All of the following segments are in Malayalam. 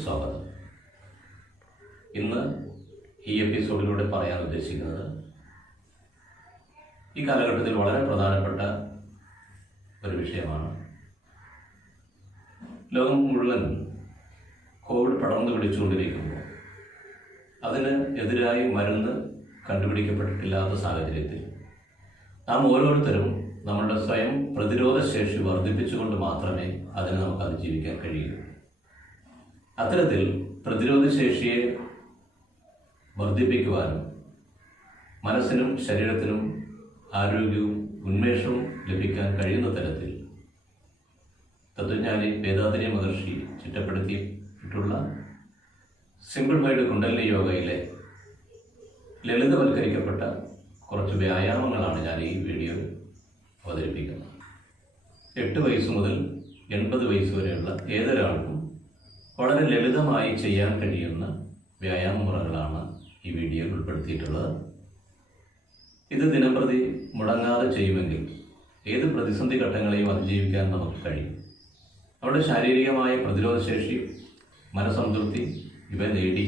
സ്വാഗതം. ഇന്ന് ഈ എപ്പിസോഡിലൂടെ പറയാൻ ഉദ്ദേശിക്കുന്നത് ഈ കാലഘട്ടത്തിൽ വളരെ പ്രധാനപ്പെട്ട ഒരു വിഷയമാണ്. ലോകം മുഴുവൻ കോവിഡ് പടർന്നു പിടിച്ചുകൊണ്ടിരിക്കുമ്പോൾ അതിന് എതിരായി മരുന്ന് കണ്ടുപിടിക്കപ്പെട്ടിട്ടില്ലാത്ത സാഹചര്യത്തിൽ നാം ഓരോരുത്തരും നമ്മളുടെ സ്വയം പ്രതിരോധ ശേഷി വർദ്ധിപ്പിച്ചുകൊണ്ട് മാത്രമേ അതിനെ നമുക്ക് അതിജീവിക്കാൻ കഴിയൂ. അത്തരത്തിൽ പ്രതിരോധ ശേഷിയെ വർദ്ധിപ്പിക്കുവാനും മനസ്സിനും ശരീരത്തിനും ആരോഗ്യവും ഉന്മേഷവും ലഭിക്കാൻ കഴിയുന്ന തരത്തിൽ തത്വജ്ഞാനി വേദാന്തരി മഹർഷി ചിട്ടപ്പെടുത്തിയിട്ടുള്ള സിമ്പിൾ മൈൻഡ് കുണ്ടലിനി യോഗയിലെ ലളിതവൽക്കരിക്കപ്പെട്ട കുറച്ച് വ്യായാമങ്ങളാണ് ഞാൻ ഈ വീഡിയോയിൽ അവതരിപ്പിക്കുന്നത്. 8 വയസ്സ് മുതൽ 80 വയസ്സ് വരെയുള്ള ഏതൊരാൾക്കും വളരെ ലളിതമായി ചെയ്യാൻ കഴിയുന്ന വ്യായാമ മുറകളാണ് ഈ വീഡിയോയിൽ ഉൾപ്പെടുത്തിയിട്ടുള്ളത്. ഇത് ദിനംപ്രതി മുടങ്ങാതെ ചെയ്യുമെങ്കിൽ ഏത് പ്രതിസന്ധി ഘട്ടങ്ങളെയും അതിജീവിക്കാൻ നമുക്ക് കഴിയും. നമ്മുടെ ശാരീരികമായ പ്രതിരോധശേഷി, മനസ്സംതൃപ്തി ഇവ നേടി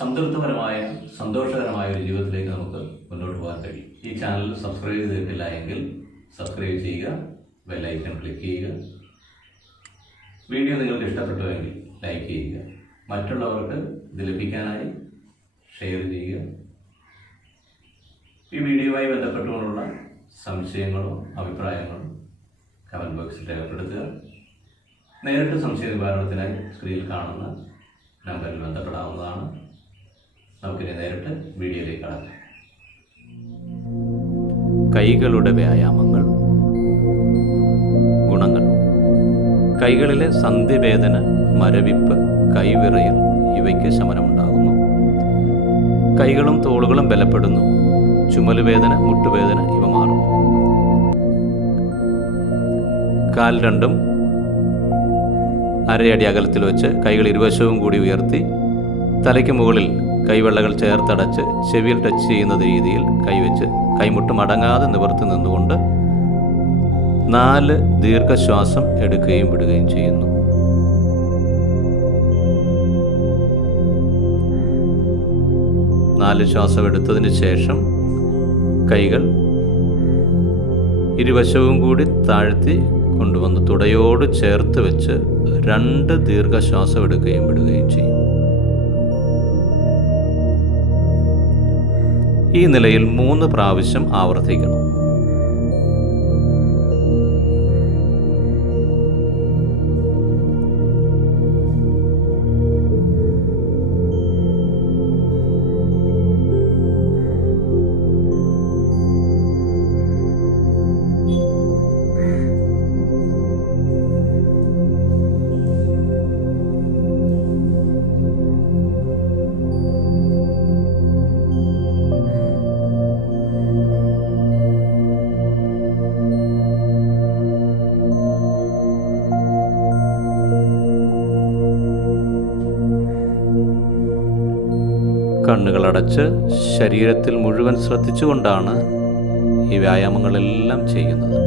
സംതൃപ്തപരമായ സന്തോഷകരമായ ഒരു ജീവിതത്തിലേക്ക് നമുക്ക് മുന്നോട്ട് പോകാൻ കഴിയും. ഈ ചാനൽ സബ്സ്ക്രൈബ് ചെയ്തിട്ടില്ല എങ്കിൽ സബ്സ്ക്രൈബ് ചെയ്യുക, ബെല്ലൈക്കൺ ക്ലിക്ക് ചെയ്യുക. വീഡിയോ നിങ്ങൾക്ക് ഇഷ്ടപ്പെട്ടുവെങ്കിൽ ലൈക്ക് ചെയ്യുക, മറ്റുള്ളവർക്ക് ഇത് ലഭിക്കാനായി ഷെയർ ചെയ്യുക. ഈ വീഡിയോയുമായി ബന്ധപ്പെട്ടുകൊണ്ടുള്ള സംശയങ്ങളോ അഭിപ്രായങ്ങളോ കമൻറ്റ് ബോക്സിൽ രേഖപ്പെടുത്തുക. നേരിട്ട് സംശയ നിവാരണത്തിനായി സ്ക്രീനിൽ കാണുന്ന നമ്പറിൽ ബന്ധപ്പെടാവുന്നതാണ്. നമുക്കിനി നേരിട്ട് വീഡിയോയിലേക്ക് കടക്കാം. കൈകളുടെ വ്യായാമങ്ങൾ. ഗുണങ്ങൾ: കൈകളിലെ സന്ധിവേദന, മരവിപ്പ്, കൈവിറയൽ ഇവയ്ക്ക് ശമനമുണ്ടാകുന്നു. കൈകളും തോളുകളും ബലപ്പെടുന്നു. ചുമലുവേദന, മുട്ടുവേദന ഇവ മാറുന്നു. കാൽ രണ്ടും അരയടി അകലത്തിൽ വെച്ച് കൈകൾ ഇരുവശവും കൂടി ഉയർത്തി തലയ്ക്ക് മുകളിൽ കൈവെള്ളകൾ ചേർത്തടച്ച് ചെവിയിൽ ടച്ച് ചെയ്യുന്ന രീതിയിൽ കൈവച്ച് കൈമുട്ട് മടങ്ങാതെ നിവർത്തി നിന്നുകൊണ്ട് 4 ദീർഘശ്വാസം എടുക്കുകയും വിടുകയും ചെയ്യുന്നു. നാല് ശ്വാസം എടുത്തതിന് ശേഷം കൈകൾ ഇരുവശവും കൂടി താഴ്ത്തി കൊണ്ടുവന്ന് തുടയോട് ചേർത്ത് വെച്ച് 2 ദീർഘശ്വാസം എടുക്കുകയും വിടുകയും ചെയ്യും. ഈ നിലയിൽ 3 പ്രാവശ്യം ആവർത്തിക്കണം. കണ്ണുകളടച്ച് ശരീരത്തിൽ മുഴുവൻ ശ്രദ്ധിച്ചുകൊണ്ടാണ് ഈ വ്യായാമങ്ങളെല്ലാം ചെയ്യുന്നത്.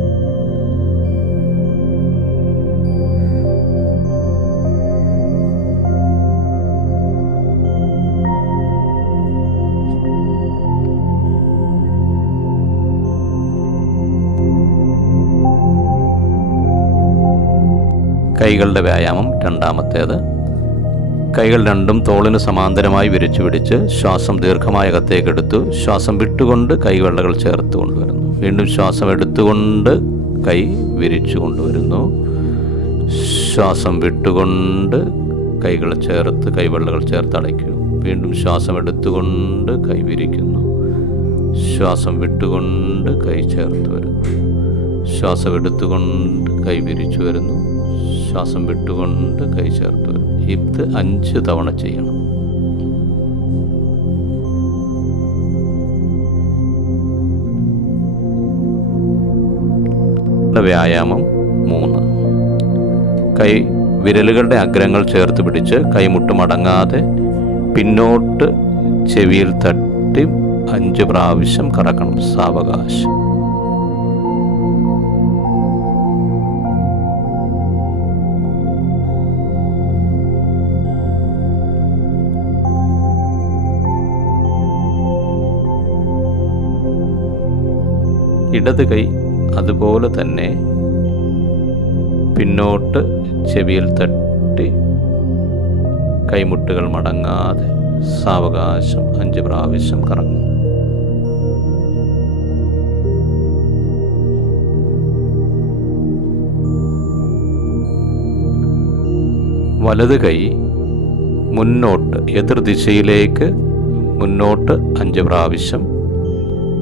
കൈകളുടെ വ്യായാമം രണ്ടാമത്തേത്. കൈകൾ രണ്ടും തോളിന് സമാന്തരമായി വിരിച്ചു പിടിച്ച് ശ്വാസം ദീർഘമായ അകത്തേക്കെടുത്തു ശ്വാസം വിട്ടുകൊണ്ട് കൈവെള്ളകൾ ചേർത്ത് കൊണ്ടുവരുന്നു. വീണ്ടും ശ്വാസം എടുത്തുകൊണ്ട് കൈ വിരിച്ചു കൊണ്ടുവരുന്നു. ശ്വാസം വിട്ടുകൊണ്ട് കൈകൾ ചേർത്ത് കൈവെള്ളകൾ ചേർത്ത് അടയ്ക്കുന്നു. വീണ്ടും ശ്വാസം എടുത്തുകൊണ്ട് കൈ വിരിക്കുന്നു. ശ്വാസം വിട്ടുകൊണ്ട് കൈ ചേർത്ത് വരുന്നു. ശ്വാസം എടുത്തുകൊണ്ട് കൈ വിരിച്ചു വരുന്നു. ശ്വാസം വിട്ടുകൊണ്ട് കൈ ചേർത്ത് വരും. ഇത് 5 തവണ ചെയ്യണം. വ്യായാമം 3. കൈ വിരലുകളുടെ അഗ്രങ്ങൾ ചേർത്ത് പിടിച്ച് കൈമുട്ട് മടങ്ങാതെ പിന്നോട്ട് ചെവിയിൽ തട്ടി 5 പ്രാവശ്യം കറക്കണം. സാവകാശം. ഇടത് കൈ അതുപോലെ തന്നെ പിന്നോട്ട് ചെവിയിൽ തട്ടി കൈമുട്ടുകൾ മടങ്ങാതെ സാവകാശം 5 പ്രാവശ്യം കറങ്ങും. വലത് കൈ മുന്നോട്ട് എതിർദിശയിലേക്ക് മുന്നോട്ട് 5 പ്രാവശ്യം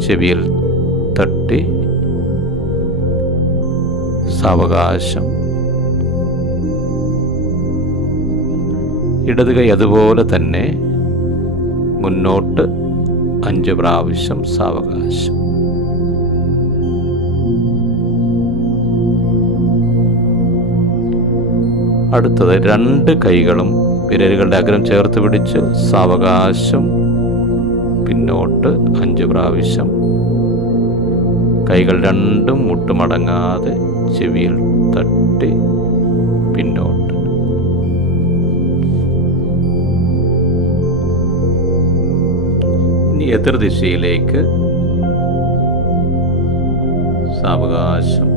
ചെവിയിൽ തട്ടി സാവകാശം. ഇടത് കൈ അതുപോലെ തന്നെ മുന്നോട്ട് 5 പ്രാവശ്യം സാവകാശം. അടുത്തത് 2 കൈകളും വിരലുകളുടെ അഗ്രം ചേർത്ത് പിടിച്ച് സാവകാശം പിന്നോട്ട് 5 പ്രാവശ്യം. കൈകൾ രണ്ടും മുട്ടുമടങ്ങാതെ ചെവിയിൽ തട്ടി പിന്നോട്ട്. ഇനി എതിർദിശയിലേക്ക് സാവകാശം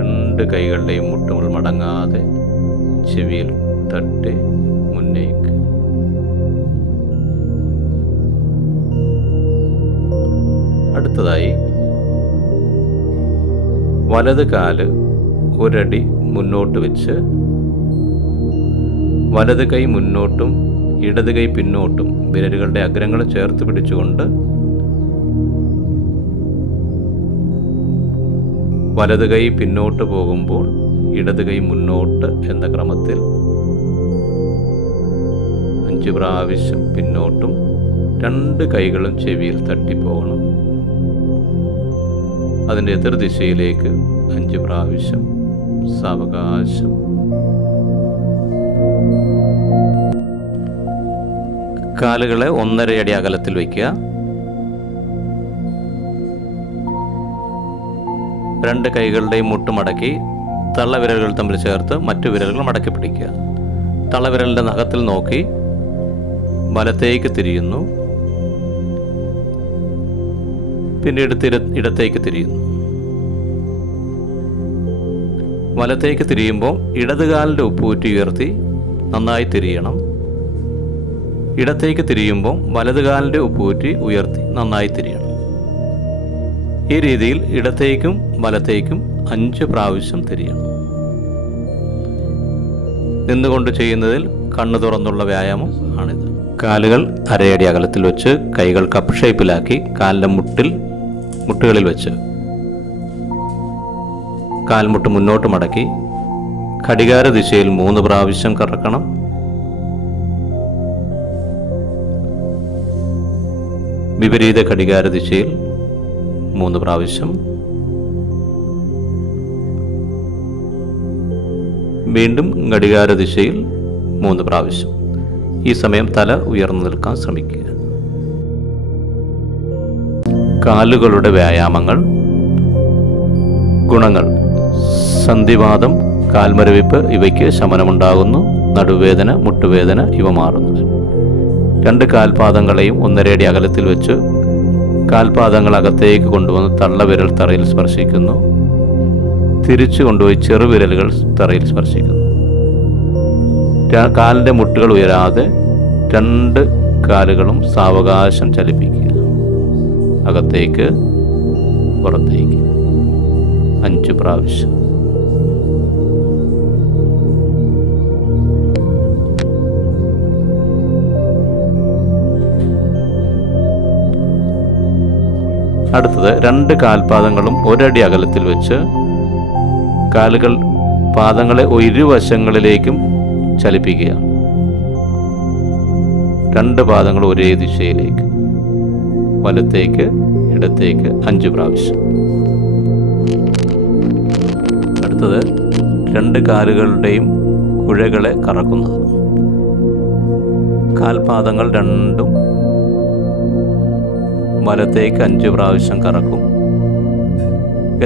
2 കൈകളുടെയും മുട്ടുകൾ മടങ്ങാതെ ചെവിയിൽ തട്ടി മുന്നേക്ക്. അടുത്തതായി വലത് കാല് ഒരടി മുന്നോട്ട് വെച്ച് വലത് കൈ മുന്നോട്ടും ഇടത് കൈ പിന്നോട്ടും വിരലുകളുടെ അഗ്രങ്ങൾ ചേർത്ത് പിടിച്ചുകൊണ്ട് വലത് കൈ പിന്നോട്ട് പോകുമ്പോൾ ഇടത് കൈ മുന്നോട്ട് എന്ന ക്രമത്തിൽ 5 പ്രാവശ്യം പിന്നോട്ടും 2 കൈകളും ചെവിയിൽ തട്ടിപ്പോകണം. അതിൻ്റെ എതിർദിശയിലേക്ക് 5 പ്രാവശ്യം സാവകാശം. കാലുകളെ 1.5 അടി അകലത്തിൽ വയ്ക്കുക. 2 കൈകളുടെയും മുട്ടുമടക്കി തള്ളവിരലുകൾ തമ്മിൽ ചേർത്ത് മറ്റു വിരലുകൾ മടക്കി പിടിക്കുക. തള്ളവിരലിൻ്റെ നഖത്തിൽ നോക്കി വലത്തേക്ക് തിരിയുന്നു, പിന്നീട് ഇടത്തേക്ക് തിരിയുന്നു. വലത്തേക്ക് തിരിയുമ്പോൾ ഇടതുകാലിൻ്റെ ഉപ്പൂറ്റി ഉയർത്തി നന്നായി തിരിയണം. ഇടത്തേക്ക് തിരിയുമ്പോൾ വലതുകാലിൻ്റെ ഉപ്പൂറ്റി ഉയർത്തി നന്നായി തിരിയണം. ഈ രീതിയിൽ ഇടത്തേക്കും വലത്തേക്കും 5 പ്രാവശ്യം തിരിയണം. നിന്നുകൊണ്ട് ചെയ്യുന്നതിൽ കണ്ണു തുറന്നുള്ള വ്യായാമം ആണിത്. കാലുകൾ 1/2 അടി അകലത്തിൽ വെച്ച് കൈകൾ കപ്പ് ഷേപ്പിലാക്കി കാലിൻ്റെ മുട്ടുകളിൽ വെച്ച് കാൽമുട്ട് മുന്നോട്ട് മടക്കി ഘടികാര ദിശയിൽ 3 പ്രാവശ്യം കറക്കണം. വിപരീത ഘടികാര ദിശയിൽ 3 പ്രാവശ്യം. വീണ്ടും ഘടികാര ദിശയിൽ 3 പ്രാവശ്യം. ഈ സമയം തല ഉയർന്നു നിൽക്കാൻ ശ്രമിക്കുക. കാലുകളുടെ വ്യായാമങ്ങൾ. ഗുണങ്ങൾ: സന്ധിവാതം, കാൽമരവിപ്പ് ഇവയ്ക്ക് ശമനമുണ്ടാകുന്നു. നടുവേദന, മുട്ടുവേദന ഇവ മാറുന്നു. 2 കാൽപാദങ്ങളെയും 1.5 അടി അകലത്തിൽ വെച്ച് കാൽപാദങ്ങൾ അകത്തേക്ക് കൊണ്ടുവന്ന് തള്ളവിരൽ തറയിൽ സ്പർശിക്കുന്നു. തിരിച്ചു കൊണ്ടുപോയി ചെറുവിരലുകൾ തറയിൽ സ്പർശിക്കുന്നു. കാലിൻ്റെ മുട്ടുകൾ ഉയരാതെ 2 കാലുകളും സാവകാശം ചലിപ്പിക്കുക. അകത്തേക്ക് പുറത്തേക്ക് 5 പ്രാവശ്യം. അടുത്തത് 2 കാൽപാദങ്ങളും 1 അടി അകലത്തിൽ വെച്ച് പാദങ്ങളെ ഇരുവശങ്ങളിലേക്കും ചലിപ്പിക്കുക. 2 പാദങ്ങൾ ഒരേ ദിശയിലേക്ക്, വലത്തേക്ക് ഇടത്തേക്ക് 5 പ്രാവശ്യം. അടുത്തത് 2 കാലുകളുടെയും കുഴകളെ കറക്കുന്നത്. കാൽപാദങ്ങൾ രണ്ടും വലത്തേക്ക് 5 പ്രാവശ്യം കറക്കും.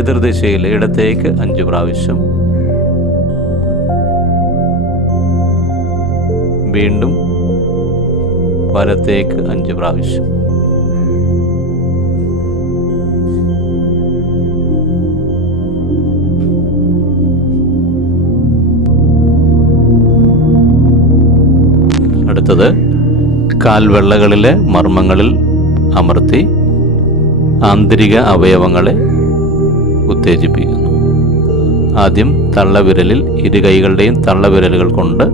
എതിർദിശയിൽ ഇടത്തേക്ക് 5 പ്രാവശ്യം. വീണ്ടും വലത്തേക്ക് 5 പ്രാവശ്യം. അടുത്തത് കാൽവെള്ളകളിലെ മർമ്മങ്ങളിൽ അമർത്തി ആന്തരിക അവയവങ്ങളെ ഉത്തേജിപ്പിക്കുന്നു. ആദ്യം തള്ളവിരലിൽ ഇരു കൈകളുടെയും തള്ളവിരലുകൾ കൊണ്ട്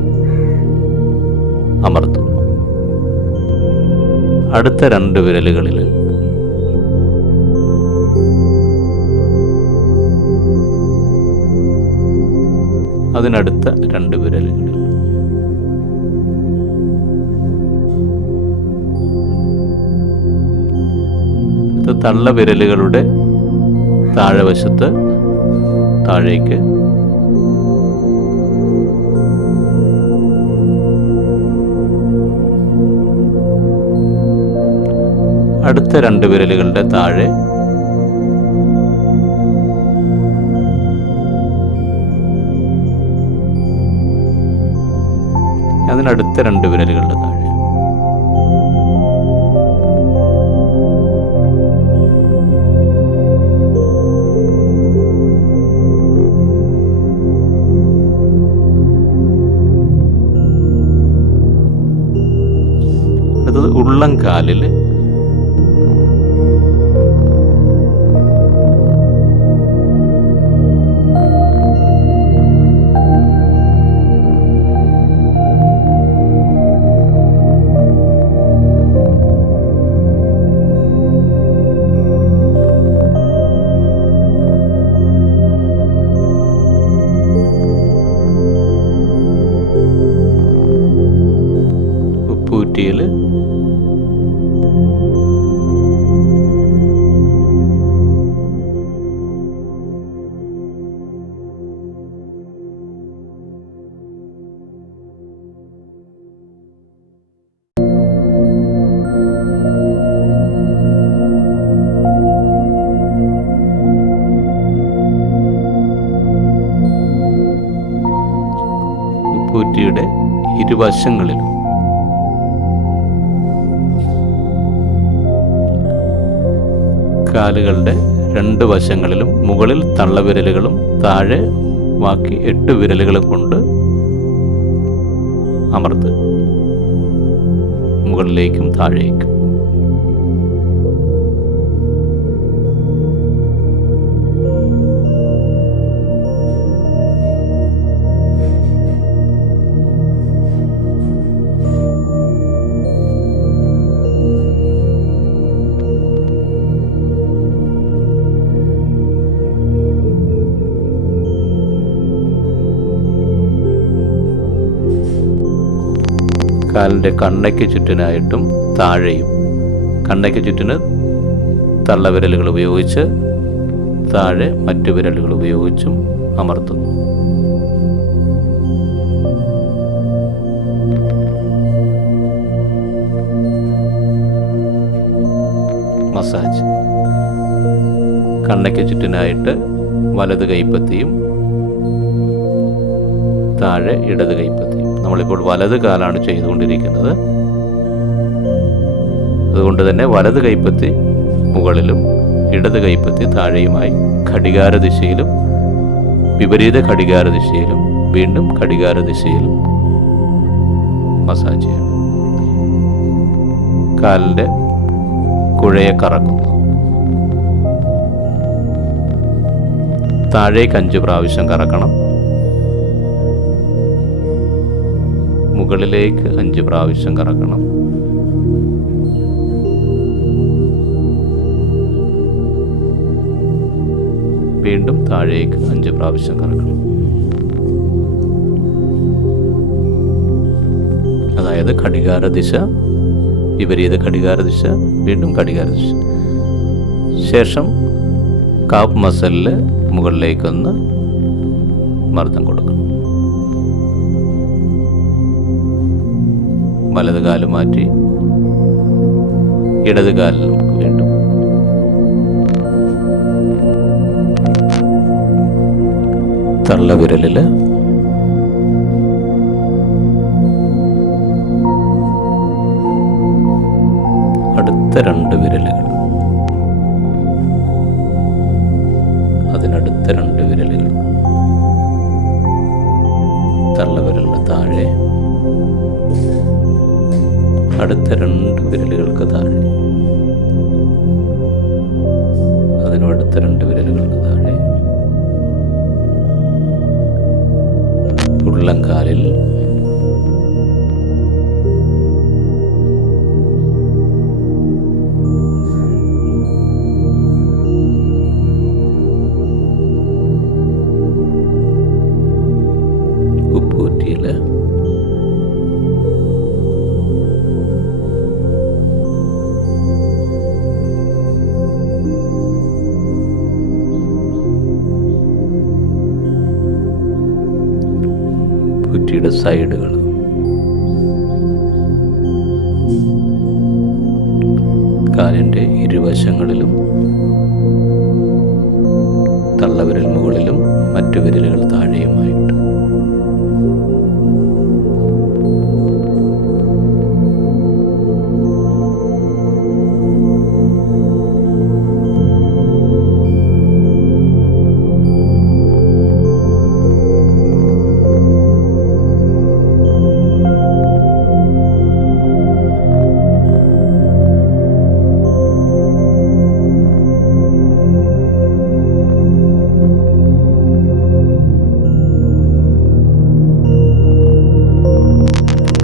അമർത്തുന്നു. അടുത്ത 2 വിരലുകളിൽ അതിനടുത്ത 2 വിരലുകളിൽ ഇത് തള്ളവിരലുകളുടെ താഴെവശത്ത് താഴേക്ക് അടുത്ത 2 വിരലുകളുടെ താഴെ അതിനടുത്ത 2 വിരലുകളുടെ താഴെ അടുത്തത് ഉള്ളംകാലിൽ ഉപ്പൂറ്റിയിൽ ഉപ്പൂറ്റിയുടെ ഇരുവശങ്ങളിലും കാലുകളുടെ 2 വശങ്ങളിലും മുകളിൽ തള്ളവിരലുകളും താഴെ ബാക്കി 8 വിരലുകളും കൊണ്ട് അമർത്ത്. മുകളിലേക്കും താഴേക്കും. കാലിൻ്റെ കണ്ണയ്ക്ക് ചുറ്റിനായിട്ടും താഴെയും കണ്ണയ്ക്ക് ചുറ്റിന് തള്ളവിരലുകൾ ഉപയോഗിച്ച് താഴെ മറ്റു വിരലുകൾ ഉപയോഗിച്ചും അമർത്തുന്നു. മസാജ്. കണ്ണയ്ക്ക് ചുറ്റിനായിട്ട് വലത് കൈപ്പത്തിയും താഴെ ഇടത് കൈപ്പത്തിയും. നമ്മളിപ്പോൾ വലത് കാലാണ് ചെയ്തുകൊണ്ടിരിക്കുന്നത്. അതുകൊണ്ട് തന്നെ വലത് കൈപ്പത്തി മുകളിലും ഇടത് കൈപ്പത്തി താഴെയുമായി ഘടികാര ദിശയിലും വിപരീത ഘടികാര ദിശയിലും വീണ്ടും ഘടികാര ദിശയിലും മസാജ് ചെയ്യണം. കാലിൻ്റെ കുഴയെ കറക്കുന്നു. താഴേക്ക് 5 പ്രാവശ്യം കറക്കണം. മുകളിലേക്ക് 5 പ്രാവശ്യം കറക്കണം. വീണ്ടും താഴേക്ക് 5 പ്രാവശ്യം കറക്കണം. അതായത് ഘടികാര ദിശ, വിപരീത ഘടികാര ദിശ, വീണ്ടും ഘടികാര ദിശ. ശേഷം കാഫ് മസിലിൽ മുകളിലേക്കൊന്ന് മർദ്ദം കൊടുക്കണം. വലത് കാല് മാറ്റി ഇടത് കാലിൽ നമുക്ക് വീണ്ടും തള്ളവിരലിൽ അടുത്ത 2 വിരലുകൾ, അതിനടുത്ത 2 വിരലുകൾ, തള്ളവിരലിന് താഴെ അടുത്ത 2 വിരലുകൾക്ക് താഴെ, അതിനും അടുത്ത 2 വിരലുകൾക്ക് താഴെ, ഉള്ളംകാലിൽ, ഉപ്പൂറ്റിയിൽ, കുറ്റിയുടെ സൈഡുകൾ, കാലിൻ്റെ ഇരുവശങ്ങളിലും, തള്ളവിരൽ മുകളിലും മറ്റു വിരലുകൾ താഴെയുമായിട്ട്.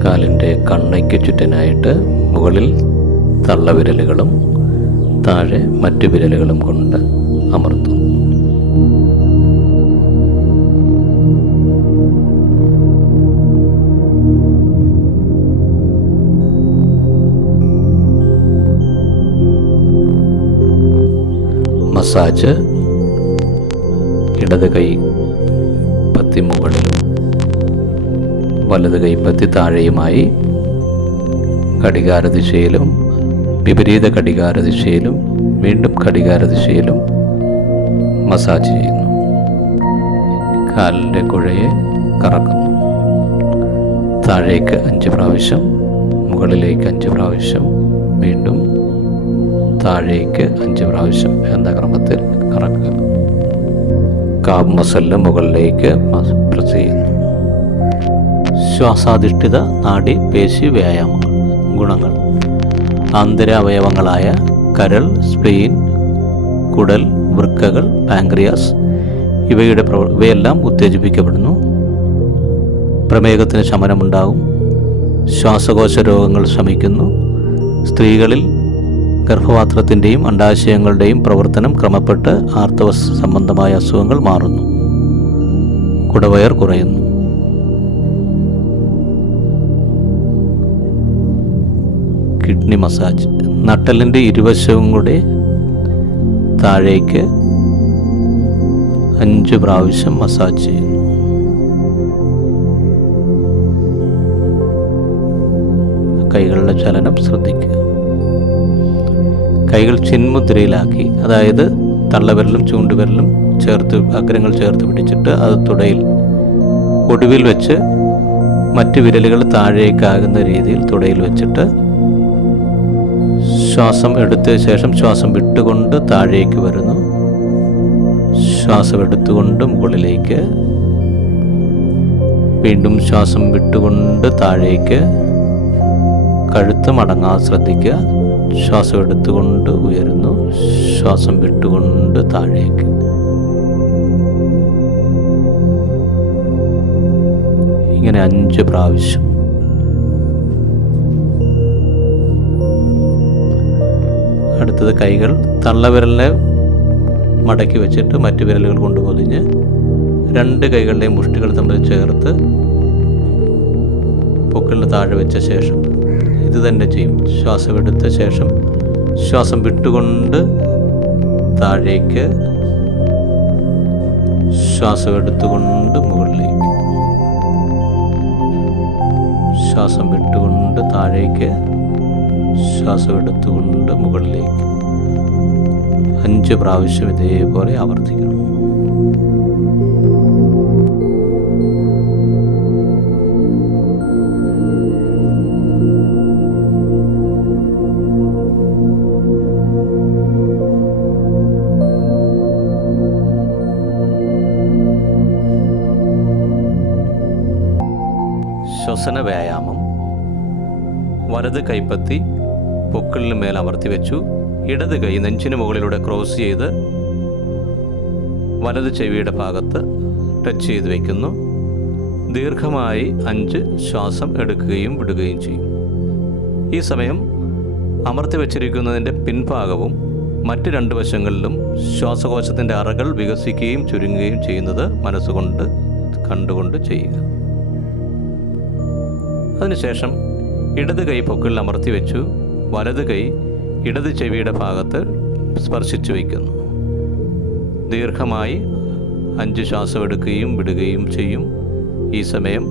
കാലിൻ്റെ കണ്ണയ്ക്ക് ചുറ്റിനായിട്ട് മുകളിൽ തള്ളവിരലുകളും താഴെ മറ്റു വിരലുകളും കൊണ്ട് അമർത്തും. മസാജ് ഇടത് കൈ പത്തി മുകളിലും വലത് കൈപ്പത്തി താഴെയുമായി ഘടികാരദിശയിലും വിപരീത ഘടികാരദിശയിലും വീണ്ടും ഘടികാരദിശയിലും മസാജ് ചെയ്യുന്നു. കാലിൻ്റെ കുഴയെ കറക്കുന്നു. താഴേക്ക് 5 പ്രാവശ്യം, മുകളിലേക്ക് 5 പ്രാവശ്യം, വീണ്ടും താഴേക്ക് 5 പ്രാവശ്യം എന്ന ക്രമത്തിൽ കറക്കുക. കാബ് മസിലിന് മുകളിലേക്ക് പ്രസ് ചെയ്യുന്നു. ശ്വാസാധിഷ്ഠിത നാഡി പേശി വ്യായാമങ്ങൾ. ഗുണങ്ങൾ: ആന്തര അവയവങ്ങളായ കരൾ, സ്പ്ലീൻ, കുടൽ, വൃക്കകൾ, പാൻക്രിയാസ് ഇവയെല്ലാം ഉത്തേജിപ്പിക്കപ്പെടുന്നു. പ്രമേഹത്തിന് ശമനമുണ്ടാകും. ശ്വാസകോശ രോഗങ്ങൾ ശമിക്കുന്നു. സ്ത്രീകളിൽ ഗർഭപാത്രത്തിൻ്റെയും അണ്ഡാശയങ്ങളുടെയും പ്രവർത്തനം ക്രമപ്പെട്ട് ആർത്തവ സംബന്ധമായ അസുഖങ്ങൾ മാറുന്നു. കുടവയർ കുറയുന്നു. Kidney massage. നട്ടെല്ലിൻ്റെ ഇരുവശവും കൂടെ താഴേക്ക് 5 പ്രാവശ്യം മസാജ് ചെയ്യുന്നു. കൈകളുടെ ചലനം ശ്രദ്ധിക്കുക. കൈകൾ ചിന്മുദ്രയിലാക്കി, അതായത് തള്ളവിരലും ചൂണ്ടുവിരലും ചേർത്ത്, അഗ്രങ്ങൾ ചേർത്ത് പിടിച്ചിട്ട് അത് തുടയിൽ ഒടുവിൽ വെച്ച് മറ്റ് വിരലുകൾ താഴേക്കാകുന്ന രീതിയിൽ തുടയിൽ വെച്ചിട്ട് ശ്വാസം എടുത്ത ശേഷം ശ്വാസം വിട്ടുകൊണ്ട് താഴേക്ക് വരുന്നു. ശ്വാസം എടുത്തുകൊണ്ട് മുകളിലേക്ക്, വീണ്ടും ശ്വാസം വിട്ടുകൊണ്ട് താഴേക്ക്. കഴുത്ത് മടങ്ങാതെ ശ്രദ്ധിക്കുക. ശ്വാസം എടുത്തുകൊണ്ട് ഉയരുന്നു, ശ്വാസം വിട്ടുകൊണ്ട് താഴേക്ക്. ഇങ്ങനെ 5 പ്രാവശ്യം. അടുത്തത് കൈകൾ തള്ളവിരലിനെ മടക്കി വെച്ചിട്ട് മറ്റു വിരലുകൾ കൊണ്ട് പൊതിഞ്ഞ് 2 കൈകളുടെയും മുഷ്ടികൾ തമ്മിൽ ചേർത്ത് പൊക്കിളിന് താഴെ വെച്ച ശേഷം ഇത് തന്നെ ചെയ്യും. ശ്വാസം എടുത്ത ശേഷം ശ്വാസം വിട്ടുകൊണ്ട് താഴേക്ക്, ശ്വാസം എടുത്തുകൊണ്ട് മുകളിലേക്ക്, ശ്വാസം വിട്ടുകൊണ്ട് താഴേക്ക്, ശ്വാസം എടുത്തുകൊണ്ട് മുകളിലേക്ക്. 5 പ്രാവശ്യം ഇതേപോലെ ആവർത്തിക്കണം. ശ്വസന വ്യായാമം. വലത് കൈപ്പത്തി പൊക്കിളിന് മേൽ അമർത്തി വെച്ചു. ഇടത് കൈ നെഞ്ചിന് മുകളിലൂടെ ക്രോസ് ചെയ്ത് വലത് ചെവിയുടെ ഭാഗത്ത് ടച്ച് ചെയ്ത് വയ്ക്കുന്നു. ദീർഘമായി 5 ശ്വാസം എടുക്കുകയും വിടുകയും ചെയ്യും. ഈ സമയം അമർത്തി വച്ചിരിക്കുന്നതിൻ്റെ പിൻഭാഗവും മറ്റ് 2 വശങ്ങളിലും ശ്വാസകോശത്തിൻ്റെ അറകൾ വികസിക്കുകയും ചുരുങ്ങുകയും ചെയ്യുന്നത് മനസ്സുകൊണ്ട് കണ്ടുകൊണ്ട് ചെയ്യുക. അതിനുശേഷം ഇടത് കൈ പൊക്കിളിൽ അമർത്തി വെച്ചു. വലത് കൈ ഇടത് ചെവിയുടെ ഭാഗത്ത് സ്പർശിച്ചു വയ്ക്കുന്നു. ദീർഘമായി 5 ശ്വാസം എടുക്കുകയും വിടുകയും ചെയ്യും. ഈ സമയം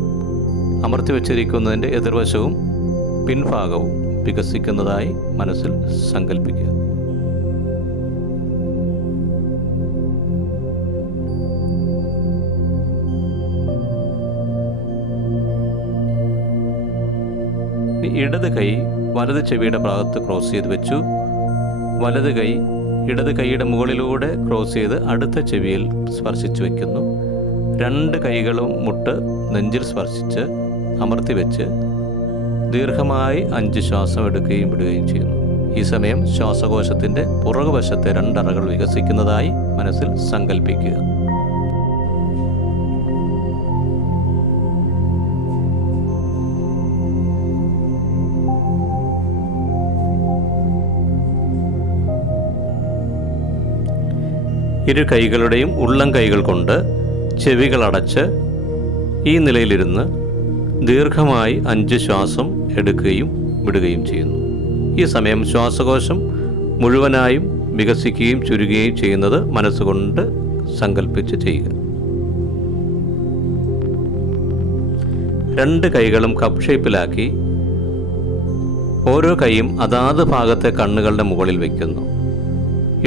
അമർത്തി വച്ചിരിക്കുന്നതിൻ്റെ എതിർവശവും പിൻഭാഗവും വികസിക്കുന്നതായി മനസ്സിൽ സങ്കല്പിക്കുക. ഇടത് കൈ വലത് ചെവിയുടെ ഭാഗത്ത് ക്രോസ് ചെയ്ത് വെച്ചു. വലത് കൈ ഇടത് കൈയുടെ മുകളിലൂടെ ക്രോസ് ചെയ്ത് അടുത്ത ചെവിയിൽ സ്പർശിച്ചു വയ്ക്കുന്നു. 2 കൈകളും മുട്ട് നെഞ്ചിൽ സ്പർശിച്ച് അമർത്തി വെച്ച് ദീർഘമായി 5 ശ്വാസം എടുക്കുകയും വിടുകയും ചെയ്യുന്നു. ഈ സമയം ശ്വാസകോശത്തിൻ്റെ പുറകുവശത്തെ 2 അറകൾ വികസിക്കുന്നതായി മനസ്സിൽ സങ്കല്പിക്കുക. ഇരു കൈകളുടെയും ഉള്ളം കൈകൾ കൊണ്ട് ചെവികളടച്ച് ഈ നിലയിലിരുന്ന് ദീർഘമായി 5 ശ്വാസം എടുക്കുകയും വിടുകയും ചെയ്യുന്നു. ഈ സമയം ശ്വാസകോശം മുഴുവനായും വികസിക്കുകയും ചുരുങ്ങുകയും ചെയ്യുന്നത് മനസ്സുകൊണ്ട് സങ്കല്പിച്ച് ചെയ്യുക. 2 കൈകളും കപ്പ് ഷേപ്പിലാക്കി ഓരോ കൈയും അതാത് ഭാഗത്തെ കണ്ണുകളുടെ മുകളിൽ വയ്ക്കുന്നു.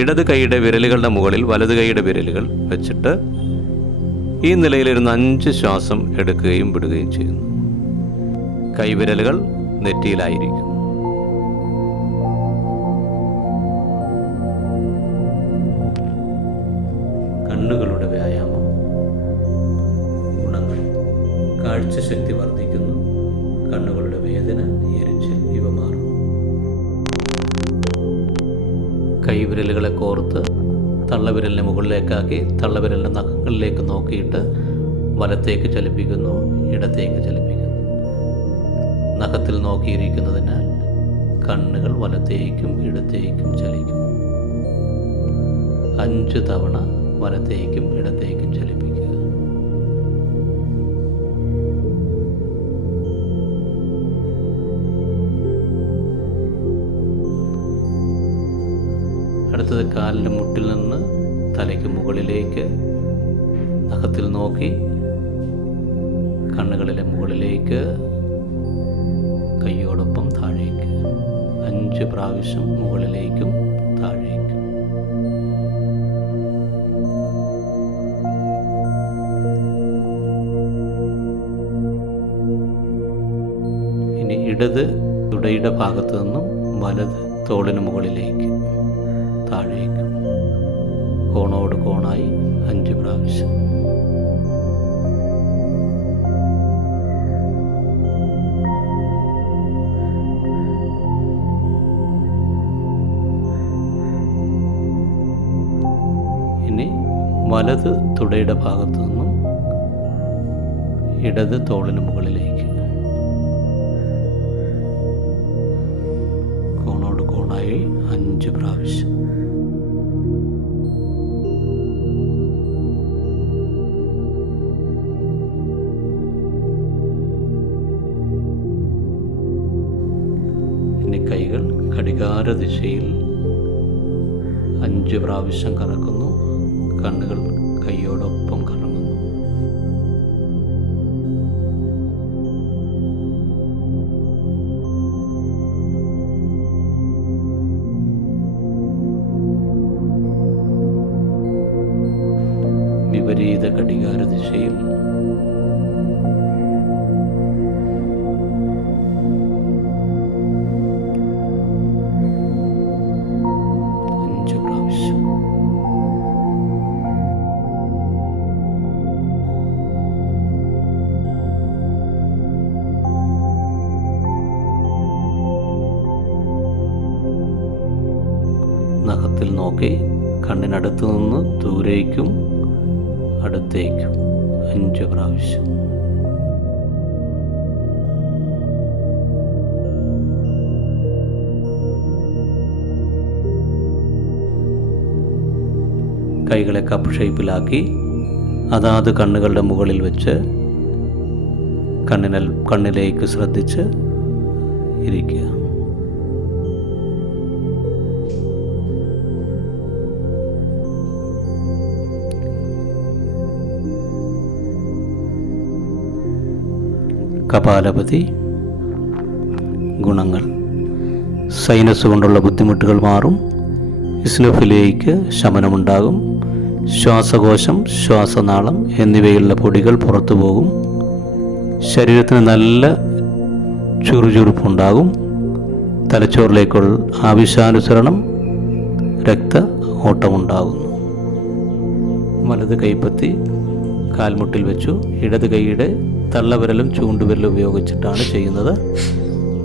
ഇടത് കൈയുടെ വിരലുകളുടെ മുകളിൽ വലത് കൈയുടെ വിരലുകൾ വെച്ചിട്ട് ഈ നിലയിലിരുന്ന് 5 ശ്വാസം എടുക്കുകയും വിടുകയും ചെയ്യുന്നു. കൈവിരലുകൾ നെറ്റിയിലായിരിക്കും. കണ്ണുകളുടെ വ്യായാമം. ഗുണങ്ങൾ: കാഴ്ചശക്തി വർദ്ധിക്കുന്നു. കണ്ണുകളുടെ വേദന, എരിച്ചിൽ ഇവ മാറും. കൈവിരലുകളെ കോർത്ത് തള്ളവിരലിനെ മുകളിലേക്കാക്കി തള്ളവിരലിൻ്റെ നഖങ്ങളിലേക്ക് നോക്കിയിട്ട് വലത്തേക്ക് ചലിപ്പിക്കുന്നു, ഇടത്തേക്ക് ചലിപ്പിക്കുന്നു. നഖത്തിൽ നോക്കിയിരിക്കുന്നതിനാൽ കണ്ണുകൾ വലത്തേക്കും ഇടത്തേക്കും ചലിക്കും. 5 തവണ വലത്തേക്കും ഇടത്തേക്കും ചലിപ്പിക്കുക. അടുത്തത് കാലിൻ്റെ മുട്ടിൽ നിന്ന് തലയ്ക്ക് മുകളിലേക്ക് നഖത്തിൽ നോക്കി കണ്ണുകളിലെ മുകളിലേക്ക് കൈയോടൊപ്പം താഴേക്ക് 5 പ്രാവശ്യം മുകളിലേക്കും താഴേക്കും. ഇനി ഇടത് തുടയുടെ ഭാഗത്തു നിന്നും വലത് തോളിന് മുകളിലേക്ക് താഴേക്ക് കോണോട് കോണായി 5 പ്രാവശ്യം. ഇനി വലത് തുടയുടെ ഭാഗത്തു നിന്നും ഇടത് തോളിന് മുകളിലേക്ക് കോണോട് കോണായി 5 പ്രാവശ്യം. ഇനി കൈകൾ ഘടികാര ദിശയിൽ 5 പ്രാവശ്യം കറക്കുന്നു. കണ്ണുകൾ കൈയോടൊപ്പം കറങ്ങുന്നു. വിപരീത ഘടികാര ദിശയിൽ നോക്കി കണ്ണിനടുത്ത് നിന്ന് ദൂരേക്കും അടുത്തേക്കും 5 പ്രാവശ്യം. കൈകളെ കപ്പ് ഷേപ്പിലാക്കി അതാത് കണ്ണുകളുടെ മുകളിൽ വെച്ച് കണ്ണിലേക്ക് ശ്രദ്ധിച്ച് ഇരിക്കുക. കപാലപതി. ഗുണങ്ങൾ: സൈനസ് കൊണ്ടുള്ള ബുദ്ധിമുട്ടുകൾ മാറും, ഇസ്നോഫിലിയയ്ക്ക് ശമനമുണ്ടാകും, ശ്വാസകോശം, ശ്വാസനാളം എന്നിവയിലുള്ള പൊടികൾ പുറത്തു പോകും, ശരീരത്തിന് നല്ല ചുറുചുറുപ്പുണ്ടാകും, തലച്ചോറിലേക്കുള്ള ആവശ്യാനുസരണം രക്ത ഓട്ടമുണ്ടാകുന്നു. വലത് കൈപ്പത്തി കാൽമുട്ടിൽ വെച്ചു. ഇടത് കൈയുടെ തള്ളവിരലും ചൂണ്ടുവിരലും ഉപയോഗിച്ചിട്ടാണ് ചെയ്യുന്നത്.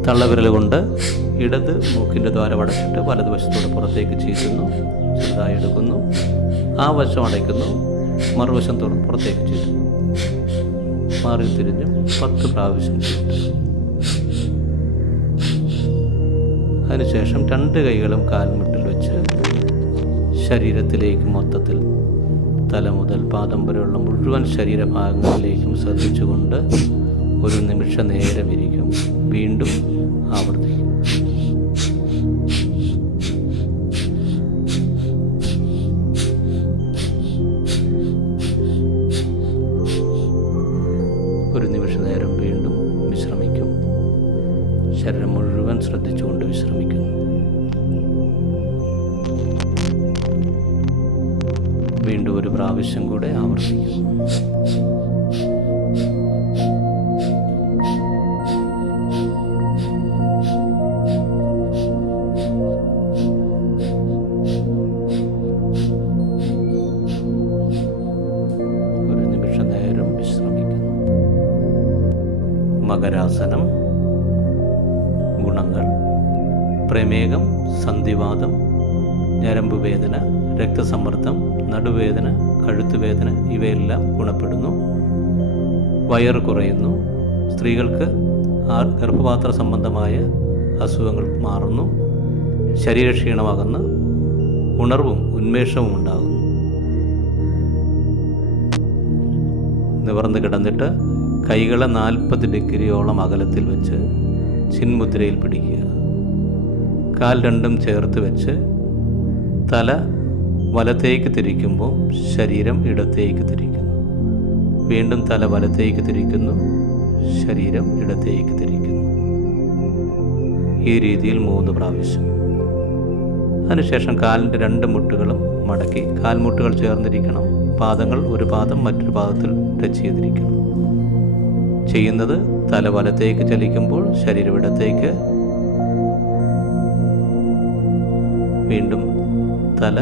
തള്ളവിരൽ കൊണ്ട് ഇടത് മൂക്കിൻ്റെ ദ്വാരം അടച്ചിട്ട് വലതുവശത്തോടെ പുറത്തേക്ക് ചീറ്റുന്നു, ചെറുതായി എടുക്കുന്നു, ആ വശം അടയ്ക്കുന്നു, മറുവശം പുറത്തേക്ക് ചീറ്റുന്നു, മാറി തിരിഞ്ഞും 10 പ്രാവശ്യം ചീറ്റുന്നു. അതിനുശേഷം 2 കൈകളും കാൽമുട്ടിൽ വെച്ച് ശരീരത്തിലേക്ക് മൊത്തത്തിൽ തല മുതൽ പാദം വരെയുള്ള മുഴുവൻ ശരീരഭാഗങ്ങളിലേക്കും ശ്രദ്ധിച്ചുകൊണ്ട് 1 നിമിഷ നേരം ഇരിക്കും. വീണ്ടും ആവർത്തിക്കും. ഒരു നിമിഷ നേരം വീണ്ടും വിശ്രമിക്കും. ശരീരം മുഴുവൻ ശ്രദ്ധിച്ചുകൊണ്ട് വിശ്രമിക്കുന്നു. വീണ്ടും 1 പ്രാവശ്യം കൂടെ ആവർത്തിക്കുന്നു. മകരാസനം. ഗുണങ്ങൾ: പ്രമേഹം, സന്ധിവാതം, ഞരമ്പ് വേദന, രക്തസമ്മർദ്ദം, നടുവേദന, കഴുത്തുവേദന ഇവയെല്ലാം ഗുണപ്പെടുന്നു. വയറ് കുറയുന്നു. സ്ത്രീകൾക്ക് ഗർഭപാത്ര സംബന്ധമായ അസുഖങ്ങൾ മാറുന്നു. ശരീരക്ഷീണമാകുന്ന ഉണർവും ഉന്മേഷവും ഉണ്ടാകുന്നു. നിവർന്ന് കിടന്നിട്ട് കൈകളെ 40 ഡിഗ്രിയോളം അകലത്തിൽ വെച്ച് ചിന്മുദ്രയിൽ പിടിക്കുക. കാൽ രണ്ടും ചേർത്ത് വെച്ച് തല വലത്തേക്ക് തിരിക്കുമ്പോൾ ശരീരം ഇടത്തേക്ക് തിരിക്കുന്നു. വീണ്ടും തല വലത്തേക്ക് തിരിക്കുന്നു, ശരീരം ഇടത്തേക്ക് തിരിക്കുന്നു. ഈ രീതിയിൽ 3 പ്രാവശ്യം. അതിനുശേഷം കാലിൻ്റെ 2 മുട്ടുകളും മടക്കി കാൽമുട്ടുകൾ ചേർന്നിരിക്കണം. പാദങ്ങൾ ഒരു പാദം മറ്റൊരു പാദത്തിൽ ടച്ച് ചെയ്തിരിക്കണം. ചെയ്യുന്നത് തല വലത്തേക്ക് ചലിക്കുമ്പോൾ ശരീരം ഇടത്തേക്ക്, വീണ്ടും തല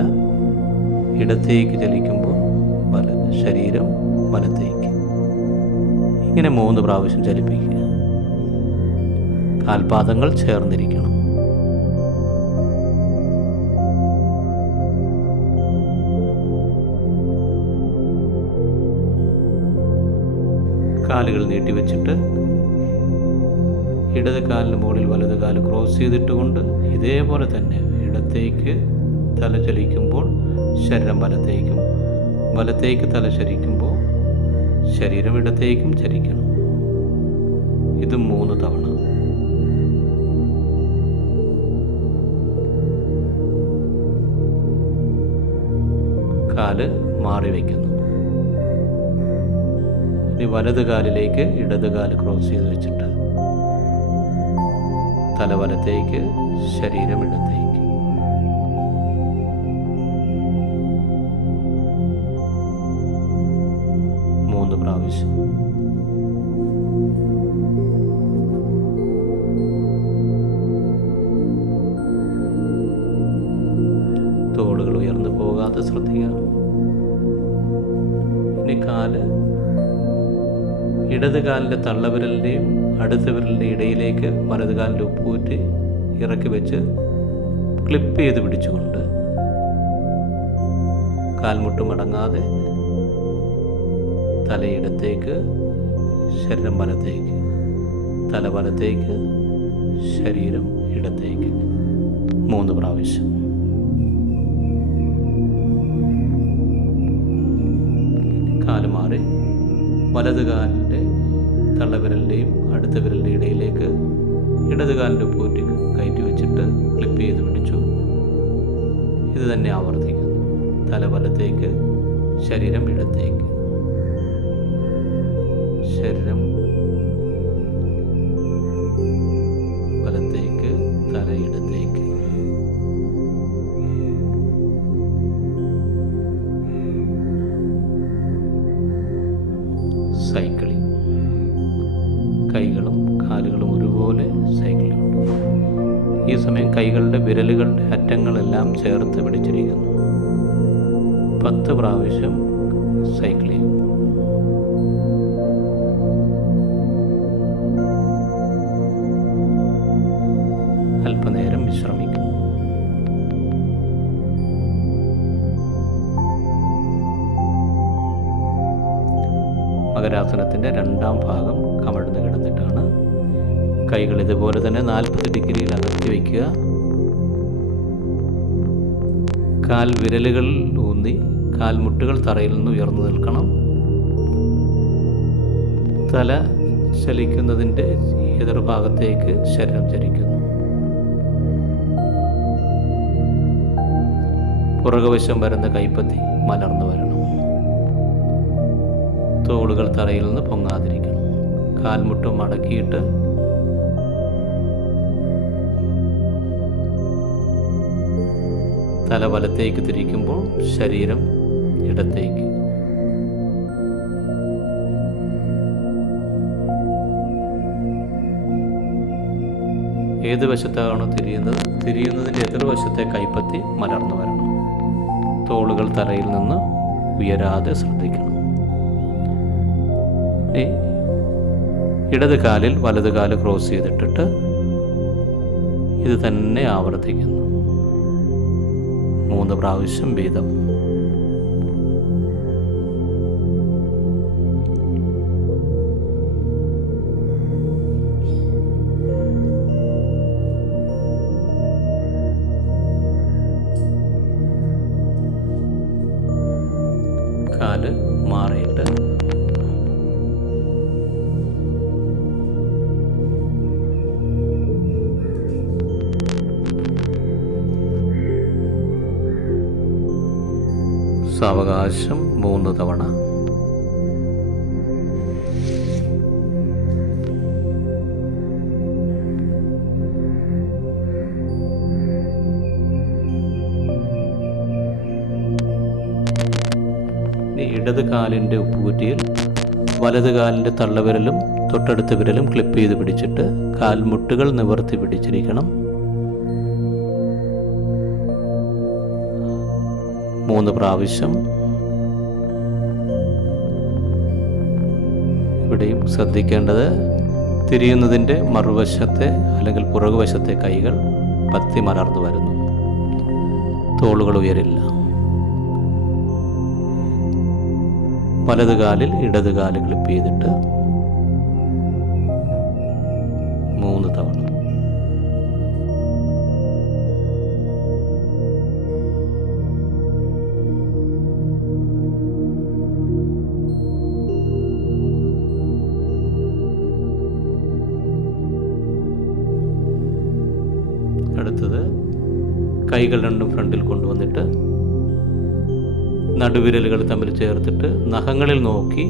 ഇടത്തേക്ക് ചലിക്കുമ്പോൾ ശരീരം വലത്തേക്ക്. ഇങ്ങനെ 3 പ്രാവശ്യം ചലിപ്പിക്കുക. കാൽപാദങ്ങൾ ചേർന്നിരിക്കണം. കാലുകൾ നീട്ടിവെച്ചിട്ട് ഇടത് കാലിന് മുകളിൽ വലത് കാല് ക്രോസ് ചെയ്തിട്ടുകൊണ്ട് ഇതേപോലെ തന്നെ ഇടത്തേക്ക് തല ചലിക്കുമ്പോൾ ശരീരം വലത്തേക്കും, വലത്തേക്ക് തല ചലിക്കുമ്പോൾ ശരീരം ഇടത്തേക്കും ചലിക്കണം. ഇത് 3 തവണ. കാല് മാറി വയ്ക്കുന്നു. ഇനി വലത് കാലിലേക്ക് ഇടത് കാല് ക്രോസ് ചെയ്ത് വെച്ചിട്ട് തല വലത്തേക്ക്, ശരീരം ഇടത്തേക്ക്. മൂന്ന് പ്രാവശ്യം. തോളുകൾ ഉയർന്നു പോകാതെ ശ്രദ്ധിക്കുക. ഇനി കാല് ഇടത് കാലിൻ്റെ തള്ളവിരലിൻ്റെയും അടുത്ത വിരലിൻ്റെ ഇടയിലേക്ക് വലത് കാലിൻ്റെ ഉപ്പൂറ്റി ഇറക്കി വെച്ച് ക്ലിപ്പ് ചെയ്ത് പിടിച്ചുകൊണ്ട് കാൽമുട്ട് മടങ്ങാതെ തലയിടത്തേക്ക്, ശരീരം വലത്തേക്ക്, തല വലത്തേക്ക്, ശരീരം ഇടത്തേക്ക് 3 പ്രാവശ്യം. കാല് മാറി വലത് കാലിൻ്റെ തള്ളവിരലിൻ്റെയും അടുത്ത വിരലിൻ്റെ ഇടയിലേക്ക് ഇടത് കാലിൻ്റെ ഉപ്പൂറ്റി കയറ്റി വെച്ചിട്ട് ക്ലിപ്പ് ചെയ്ത് പിടിച്ചു. ഇത് തന്നെ ആവർത്തിക്കുന്നു. തല വലത്തേക്ക്, ശരീരം ഇടത്തേക്ക്, ശരീരം വലത്തേക്ക്, തല ഇടത്തേക്ക്. സൈക്കിളിംഗ്. കൈകളും കാലുകളും ഒരുപോലെ സൈക്കിളിംഗ്. ഈ സമയം കൈകളുടെ വിരലുകളുടെ അറ്റങ്ങളെല്ലാം ചേർത്ത് പിടിച്ചിരിക്കുന്നു. 10 പ്രാവശ്യം സൈക്കിൾ ചെയ്യും. അല്പനേരം വിശ്രമിക്കും. മകരാസനത്തിൻ്റെ 2ാം ഭാഗം കമഴ്ന്ന് കിടന്നിട്ടാണ്. കൈകൾ ഇതുപോലെ തന്നെ 40 ഡിഗ്രിയിൽ അകത്തി വയ്ക്കുക. കാൽ വിരലുകൾ ഊന്നി കാൽമുട്ടുകൾ തറയിൽ നിന്ന് ഉയർന്നു നിൽക്കണം. തല ചലിക്കുന്നതിൻ്റെ എതിർഭാഗത്തേക്ക് ശരീരം ചലിക്കുന്നു. പുറകുവശം വരുന്ന കൈപ്പത്തി മലർന്നു വരണം. തോളുകൾ തറയിൽ നിന്ന് പൊങ്ങാതിരിക്കണം. കാൽമുട്ടും മടക്കിയിട്ട് തല വലത്തേക്ക് തിരിക്കുമ്പോൾ ശരീരം ഇടത്തേക്ക്. ഏത് വശത്താണോ തിരിയുന്നതിൻ്റെ എതിർവശത്തെ കൈപ്പത്തി മലർന്നു വരണം. തോളുകൾ തറയിൽ നിന്ന് ഉയരാതെ ശ്രദ്ധിക്കണം. ഇനി ഇടത് കാലിൽ വലത് കാല് ക്രോസ് ചെയ്തിട്ടിട്ട് ഇത് തന്നെ ആവർത്തിക്കുന്നു. 3 പ്രാവശ്യം വീതം. കാല് മാറിയിട്ട് സാവകാശം 3 തവണ. ഇനി ഇടത് കാലിൻ്റെ ഉപ്പുകുറ്റിയിൽ വലത് കാലിൻ്റെ തള്ളവിരലും തൊട്ടടുത്ത വിരലും ക്ലിപ്പ് ചെയ്ത് പിടിച്ചിട്ട് കാൽമുട്ടുകൾ നിവർത്തി പിടിച്ചിരിക്കണം. 3 പ്രാവശ്യം. ഇവിടെയും ശ്രദ്ധിക്കേണ്ടത് തിരിയുന്നതിൻ്റെ മറുവശത്തെ അല്ലെങ്കിൽ പുറകുവശത്തെ കൈകൾ പത്തി മലർന്നു വരുന്നു. തോളുകൾ ഉയരില്ല. വലത് കാലിൽ ഇടത് കാല് ക്ലിപ്പ് ചെയ്തിട്ട് 3 തവണ. അടുത്തത് കൈകൾ രണ്ടും ഫ്രണ്ടിൽ കൊണ്ടുവന്നിട്ട് നടുവിരലുകൾ തമ്മിൽ ചേർത്തിട്ട് നഖങ്ങളിൽ നോക്കി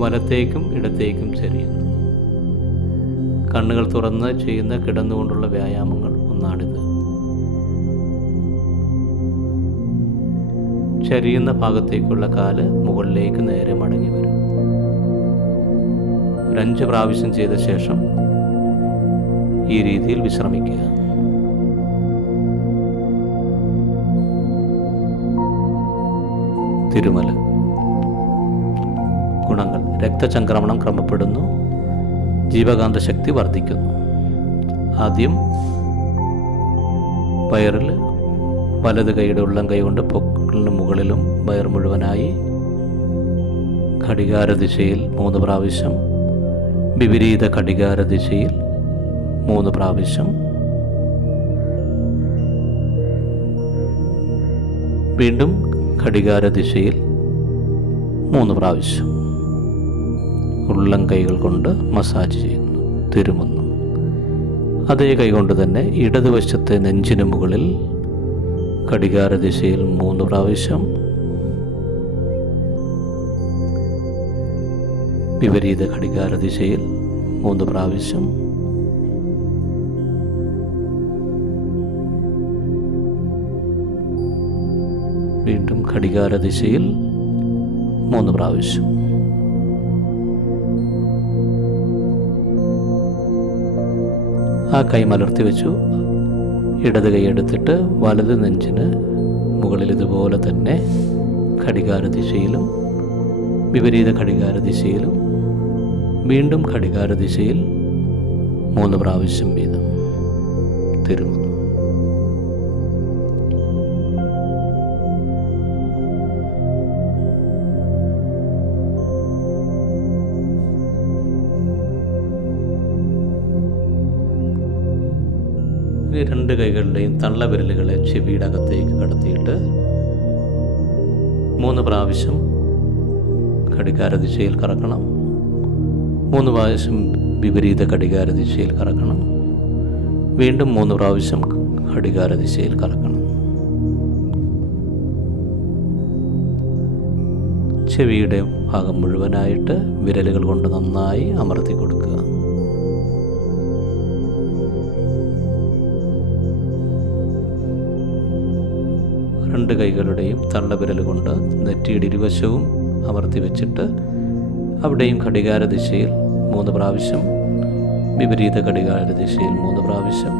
വലത്തേക്കും ഇടത്തേക്കും ചെരിയുന്നു. കണ്ണുകൾ തുറന്ന് ചെയ്യുന്ന കിടന്നുകൊണ്ടുള്ള വ്യായാമങ്ങൾ ഒന്നാണിത്. ചരിയുന്ന ഭാഗത്തേക്കുള്ള കാല് മുകളിലേക്ക് നേരെ മടങ്ങി വരും. 5 പ്രാവശ്യം ചെയ്ത ശേഷം ഈ രീതിയിൽ വിശ്രമിക്കുക. തിരുമല. ഗുണങ്ങൾ: രക്തചംക്രമണം ക്രമപ്പെടുന്നു, ജീവകാന്ത ശക്തി വർദ്ധിക്കുന്നു. ആദ്യം വയറിൽ വലത് കൈയുടെ ഉള്ളം കൈ കൊണ്ട് പൊക്കിളിന് മുകളിലും വയർ മുഴുവനായി ഘടികാരദിശയിൽ 3 പ്രാവശ്യം, വിപരീത ഘടികാരദിശയിൽ 3 പ്രാവശ്യം, വീണ്ടും ഘടികാരദിശയിൽ 3 പ്രാവശ്യം ഉള്ളം കൈകൾ കൊണ്ട് മസാജ് ചെയ്യുന്നു, തിരുമുന്നു. അതേ കൈകൊണ്ട് തന്നെ ഇടതുവശത്തെ നെഞ്ചിന് മുകളിൽ ഘടികാരദിശയിൽ 3 പ്രാവശ്യം, വിപരീത ഘടികാരദിശയിൽ 3 പ്രാവശ്യം, വീണ്ടും ഘടികാരദിശയിൽ 3 പ്രാവശ്യം. ആ കൈ മലർത്തി വെച്ചു. ഇടത് കൈ എടുത്തിട്ട് വലത് നെഞ്ചിന് മുകളിൽ ഇതുപോലെ തന്നെ ഘടികാരദിശയിലും വിപരീത ഘടികാരദിശയിലും വീണ്ടും ഘടികാരദിശയിൽ 3 പ്രാവശ്യം വീതം തിരുമുന്നു. ഇനി 2 കൈകളുടെയും തള്ളവിരലുകളെ ചെവിയുടെ അകത്തേക്ക് കടത്തിയിട്ട് 3 പ്രാവശ്യം ഘടികാരദിശയിൽ കറക്കണം, 3 പ്രാവശ്യം വിപരീത ഘടികാരദിശയിൽ കറക്കണം, വീണ്ടും 3 പ്രാവശ്യം ഘടികാരദിശയിൽ കറക്കണം. ചെവിയുടെ ഭാഗം മുഴുവനായിട്ട് വിരലുകൾ കൊണ്ട് നന്നായി അമർത്തി കൊടുക്കുക. രണ്ട് കൈകളുടെയും തള്ളവിരൽ കൊണ്ട് നെറ്റിയുടെ ഇരുവശവും അമർത്തി വെച്ചിട്ട് അവിടെയും ഘടികാരദിശയിൽ 3 പ്രാവശ്യം, വിപരീത ഘടികാരദിശയിൽ 3 പ്രാവശ്യം,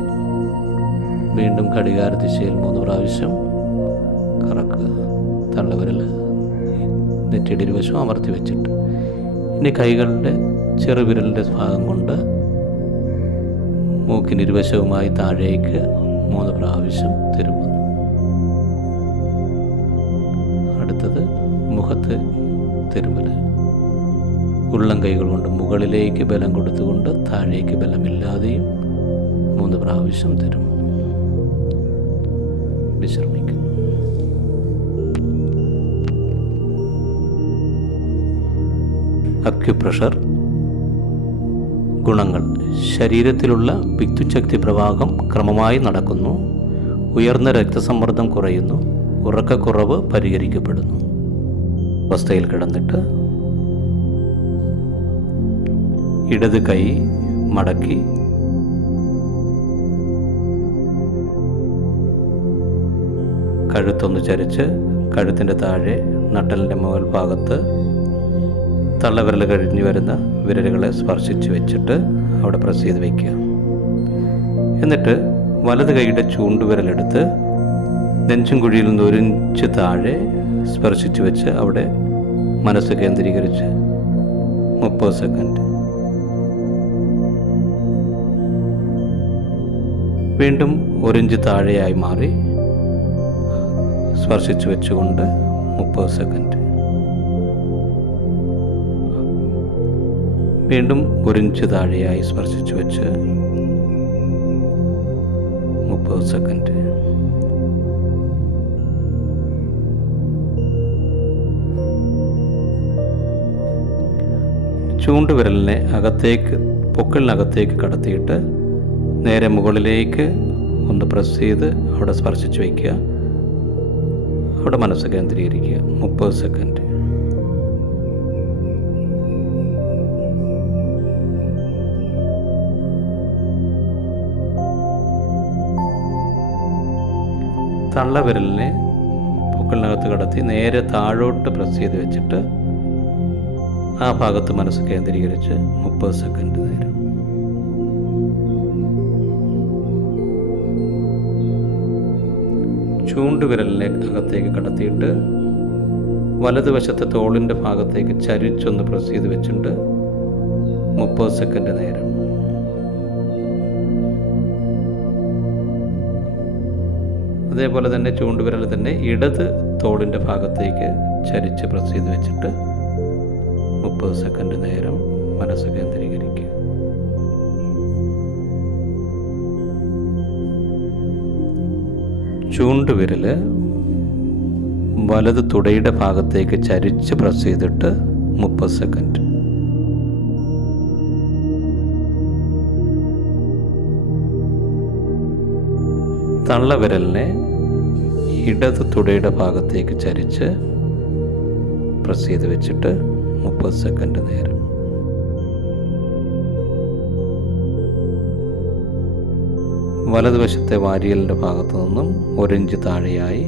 വീണ്ടും ഘടികാരദിശയിൽ 3 പ്രാവശ്യം കറക്കുക. തള്ളവിരൽ നെറ്റിയുടെ ഇരുവശവും അമർത്തി വെച്ചിട്ട് ഇനി കൈകളുടെ ചെറുവിരലിൻ്റെ ഭാഗം കൊണ്ട് മൂക്കിന് ഇരുവശവുമായി താഴേക്ക് 3 പ്രാവശ്യം തിരുമുന്നു. അടുത്തത് മുഖത്ത് തിരുമൽ. ഉള്ളം കൈകൾ കൊണ്ട് മുകളിലേക്ക് ബലം കൊടുത്തുകൊണ്ട് താഴേക്ക് ബലമില്ലാതെയും 3 പ്രാവശ്യം തിരുമുന്നു. വിശ്രമിക്കും. അക്യുപ്രഷർ. ഗുണങ്ങൾ: ശരീരത്തിലുള്ള വിദ്യുച്ഛക്തി പ്രവാഹം ക്രമമായി നടക്കുന്നു, ഉയർന്ന രക്തസമ്മർദ്ദം കുറയുന്നു, ഉറക്കക്കുറവ് പരിഹരിക്കപ്പെടുന്നു. അവസ്ഥയിൽ കിടന്നിട്ട് ഇടത് കൈ മടക്കി കഴുത്തൊന്ന് ചരിച്ച് കഴുത്തിൻ്റെ താഴെ നട്ടലിൻ്റെ മുകൾ ഭാഗത്ത് തള്ളവിരൽ കഴിഞ്ഞു വരുന്ന വിരലുകളെ സ്പർശിച്ച് വെച്ചിട്ട് അവിടെ പ്രസ് ചെയ്ത് വയ്ക്കുക. എന്നിട്ട് വലത് കൈയുടെ ചൂണ്ടുവിരലെടുത്ത് നെഞ്ചും കുഴിയിൽ നിന്ന് 1 ഇഞ്ച് താഴെ സ്പർശിച്ച് വെച്ച് അവിടെ മനസ്സ് കേന്ദ്രീകരിച്ച് 30 സെക്കൻഡ്. വീണ്ടും 1 ഇഞ്ച് താഴെയായി മാറി സ്പർശിച്ച് വെച്ചുകൊണ്ട് 30 സെക്കൻഡ്. വീണ്ടും 1 ഇഞ്ച് താഴെയായി സ്പർശിച്ച് വെച്ച് 30 സെക്കൻഡ്. ചൂണ്ടുവിരലിനെ പൊക്കിളിനകത്തേക്ക് കടത്തിയിട്ട് നേരെ മുകളിലേക്ക് ഒന്ന് പ്രസ് ചെയ്ത് അവിടെ സ്പർശിച്ച് വയ്ക്കുക. അവിടെ മനസ്സ് കേന്ദ്രീകരിക്കുക. 30 സെക്കൻഡ്. തള്ളവിരലിനെ പൊക്കിളിനകത്ത് കടത്തി നേരെ താഴോട്ട് പ്രസ് ചെയ്ത് വെച്ചിട്ട് ആ ഭാഗത്ത് മനസ്സ് കേന്ദ്രീകരിച്ച് 30 സെക്കൻഡ് നേരം. ചൂണ്ടുവിരലിനെ അകത്തേക്ക് കടത്തിയിട്ട് വലതുവശത്തെ തോളിൻ്റെ ഭാഗത്തേക്ക് ചരിച്ചൊന്ന് പ്രസ് ചെയ്ത് വെച്ചിട്ട് 30 സെക്കൻഡ് നേരം. അതേപോലെ തന്നെ ചൂണ്ടുവിരൽ തന്നെ ഇടത് തോളിൻ്റെ ഭാഗത്തേക്ക് ചരിച്ച് പ്രസ് ചെയ്ത് വെച്ചിട്ട് 30 സെക്കൻഡ് നേരം മനസ്സ് കേന്ദ്രീകരിക്കുക. ചൂണ്ടുവിരൽ വലത് തുടയുടെ ഭാഗത്തേക്ക് ചരിച്ച് പ്രസ് ചെയ്തിട്ട് 30 സെക്കൻഡ്. തള്ളവിരലിനെ ഇടത് തുടയുടെ ഭാഗത്തേക്ക് ചരിച്ച് പ്രസ് ചെയ്ത് വെച്ചിട്ട് 30 സെക്കൻഡ് നേരം. വലതുവശത്തെ വാരിയലിൻ്റെ ഭാഗത്തു നിന്നും 1 ഇഞ്ച് താഴെയായി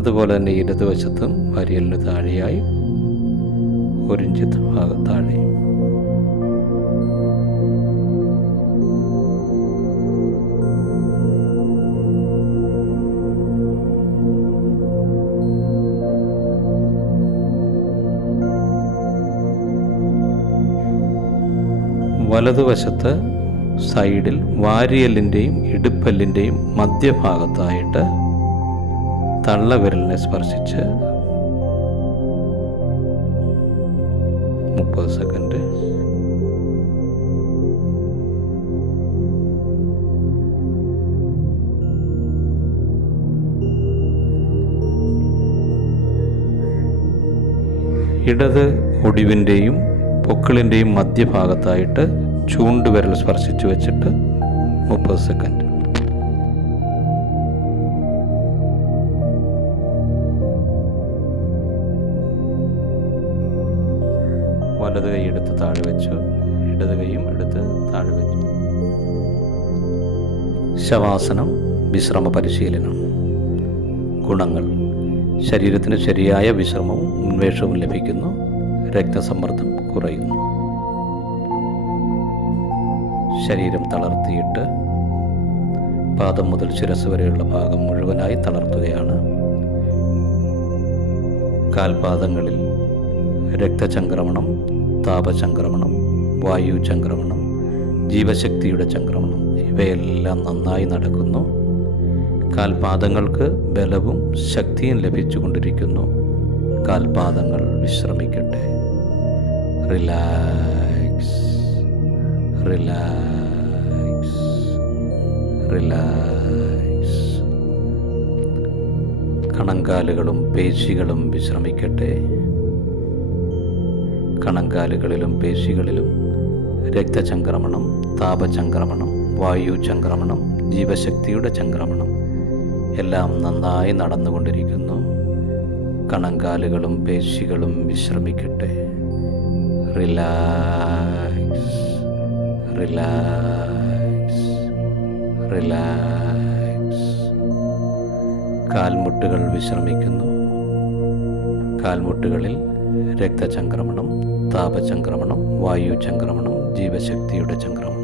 അതുപോലെ തന്നെ ഇടതുവശത്തും വാരിയലിന് താഴെയായി 1 ഇഞ്ച് താഴെ. വലതുവശത്ത് സൈഡിൽ വാരിയലിൻ്റെയും ഇടുപ്പല്ലിൻ്റെയും മധ്യഭാഗത്തായിട്ട് തള്ളവിരലിനെ സ്പർശിച്ച് 30 സെക്കൻഡ്. ഇടത് ഒടിവിൻ്റെയും പൊക്കിളിൻ്റെയും മധ്യഭാഗത്തായിട്ട് ചൂണ്ടുവിരൽ സ്പർശിച്ച് വെച്ചിട്ട് 30 സെക്കൻഡ്. വലത് കൈ എടുത്ത് താഴെ വെച്ചു, ഇടത് കൈയും എടുത്ത് താഴെ വെച്ചു. ശവാസനം, വിശ്രമ പരിശീലനം. ഗുണങ്ങൾ: ശരീരത്തിന് ശരിയായ വിശ്രമവും ഉന്മേഷവും ലഭിക്കുന്നു. രക്തസമ്മർദ്ദം കുറയുന്നു. ശരീരം തളർത്തിയിട്ട് പാദം മുതൽ ശിരസ് വരെയുള്ള ഭാഗം മുഴുവനായി തളർത്തുകയാണ്. കാൽപാദങ്ങളിൽ രക്തചംക്രമണം, താപചംക്രമണം, വായുചംക്രമണം, ജീവശക്തിയുടെ ചംക്രമണം ഇവയെല്ലാം നന്നായി നടക്കുന്നു. കാൽപാദങ്ങൾക്ക് ബലവും ശക്തിയും ലഭിച്ചുകൊണ്ടിരിക്കുന്നു. കാൽപാദങ്ങൾ വിശ്രമിക്കട്ടെ. Relax, relax, relax. കണങ്കാലുകളും പേശികളും വിശ്രമിക്കട്ടെ. കണങ്കാലുകളിലും പേശികളിലും രക്തചംക്രമണം, താപചംക്രമണം, വായുചംക്രമണം, ജീവശക്തിയുടെ ചംക്രമണം എല്ലാം നന്നായി നടന്നുകൊണ്ടിരിക്കുന്നു. കണങ്കാലുകളും പേശികളും വിശ്രമിക്കട്ടെ. Relax, relax, relax. കാൽമുട്ടുകൾ വിശ്രമിക്കുന്നു. കാൽമുട്ടുകളിൽ രക്തചംക്രമണം, താപചംക്രമണം, വായുചംക്രമണം, ജീവശക്തിയുടെ ചംക്രമണം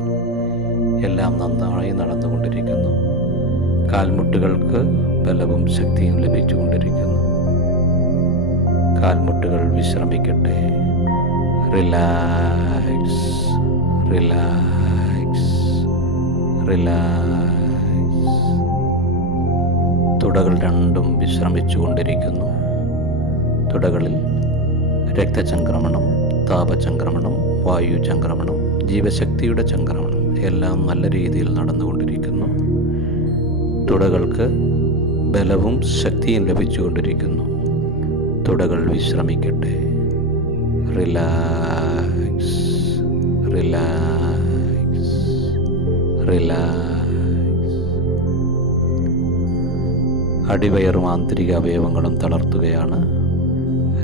എല്ലാം നന്നായി നടന്നുകൊണ്ടിരിക്കുന്നു. കാൽമുട്ടുകൾക്ക് ബലവും ശക്തിയും ലഭിച്ചുകൊണ്ടിരിക്കുന്നു. കാൽമുട്ടുകൾ വിശ്രമിക്കട്ടെ. Relax, relax, relax. തുടകൾ രണ്ടും വിശ്രമിച്ചുകൊണ്ടിരിക്കുന്നു. തുടകളിൽ രക്തചംക്രമണം, താപചംക്രമണം, വായുചംക്രമണം, ജീവശക്തിയുടെ ചംക്രമണം എല്ലാം നല്ല രീതിയിൽ നടന്നുകൊണ്ടിരിക്കുന്നു. തുടകൾക്ക് ബലവും ശക്തിയും ലഭിച്ചുകൊണ്ടിരിക്കുന്നു. തുടകൾ വിശ്രമിക്കട്ടെ. Relax, relax, relax. അടിവയറും ആന്തരിക അവയവങ്ങളും തളർത്തുകയാണ്.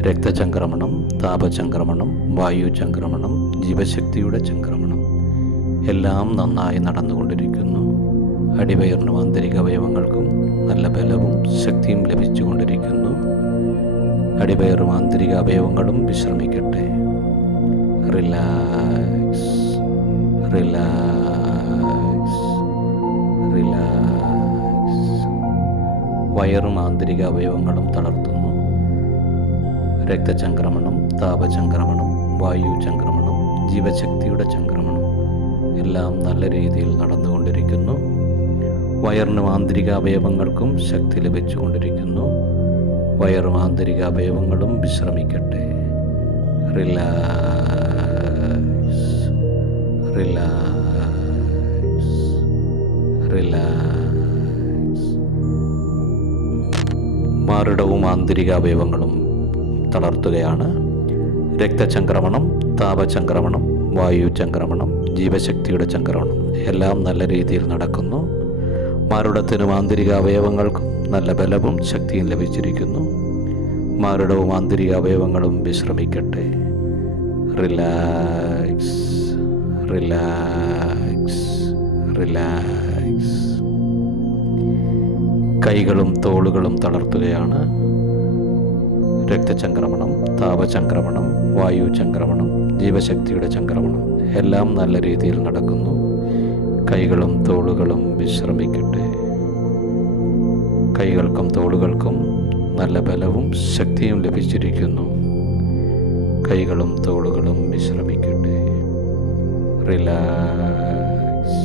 രക്തചംക്രമണം, താപചംക്രമണം, വായുചംക്രമണം, ജീവശക്തിയുടെ ചംക്രമണം എല്ലാം നന്നായി നടന്നുകൊണ്ടിരിക്കുന്നു. അടിവയറിനും ആന്തരിക അവയവങ്ങൾക്കും നല്ല ബലവും ശക്തിയും ലഭിച്ചുകൊണ്ടിരിക്കുന്നു. അടിവയറും ആന്തരിക അവയവങ്ങളും വിശ്രമിക്കട്ടെ. Relax, relax, relax. വയറും ആന്തരിക അവയവങ്ങളും തളർത്തുന്നു. രക്തചംക്രമണം, താപചംക്രമണം, വായുചംക്രമണം, ജീവശക്തിയുടെ ചംക്രമണം എല്ലാം നല്ല രീതിയിൽ നടന്നുകൊണ്ടിരിക്കുന്നു. വയറിനും ആന്തരിക അവയവങ്ങൾക്കും ശക്തി ലഭിച്ചുകൊണ്ടിരിക്കുന്നു. വയറും ആന്തരിക അവയവങ്ങളും വിശ്രമിക്കട്ടെ. Relax, relax, relax. മാറിടവും ആന്തരിക അവയവങ്ങളും തളർത്തുകയാണ്. രക്തചംക്രമണം, താപചംക്രമണം, വായു ചംക്രമണം, ജീവശക്തിയുടെ ചംക്രമണം എല്ലാം നല്ല രീതിയിൽ നടക്കുന്നു. മാറിടത്തിനും ആന്തരിക അവയവങ്ങൾക്കും നല്ല ബലവും ശക്തിയും ലഭിച്ചിരിക്കുന്നു. മാറിടവും ആന്തരിക അവയവങ്ങളും വിശ്രമിക്കട്ടെ. Relax, relax, relax. കൈകളും തോളുകളും തളർത്തുകയാണ്. രക്തചംക്രമണം, താപചംക്രമണം, വായു ചംക്രമണം, ജീവശക്തിയുടെ ചംക്രമണം എല്ലാം നല്ല രീതിയിൽ നടക്കുന്നു. കൈകളും തോളുകളും വിശ്രമിക്കട്ടെ. കൈകൾക്കും തോളുകൾക്കും നല്ല ബലവും ശക്തിയും ലഭിച്ചിരിക്കുന്നു. കൈകളും തോളുകളും വിശ്രമിക്കട്ടെ. Relax,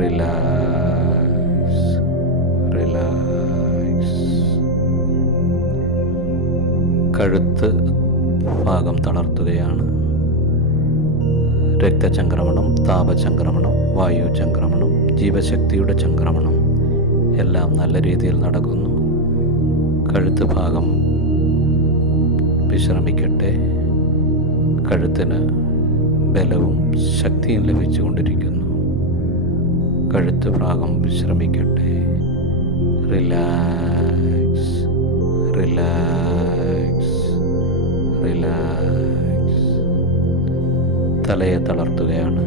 relax, relax. കഴുത്ത് ഭാഗം തളർത്തുകയാണ്. രക്തചംക്രമണം, താപചംക്രമണം, വായു ചംക്രമണം, ജീവശക്തിയുടെ ചംക്രമണം എല്ലാം നല്ല രീതിയിൽ നടക്കുന്നു. കഴുത്ത് ഭാഗം വിശ്രമിക്കട്ടെ. കഴുത്തിന് ബലവും ശക്തിയും ലഭിച്ചുകൊണ്ടിരിക്കുന്നു. കഴുത്ത് ഭാഗം വിശ്രമിക്കട്ടെ. Relax, relax, relax. തലയെ തളർത്തുകയാണ്.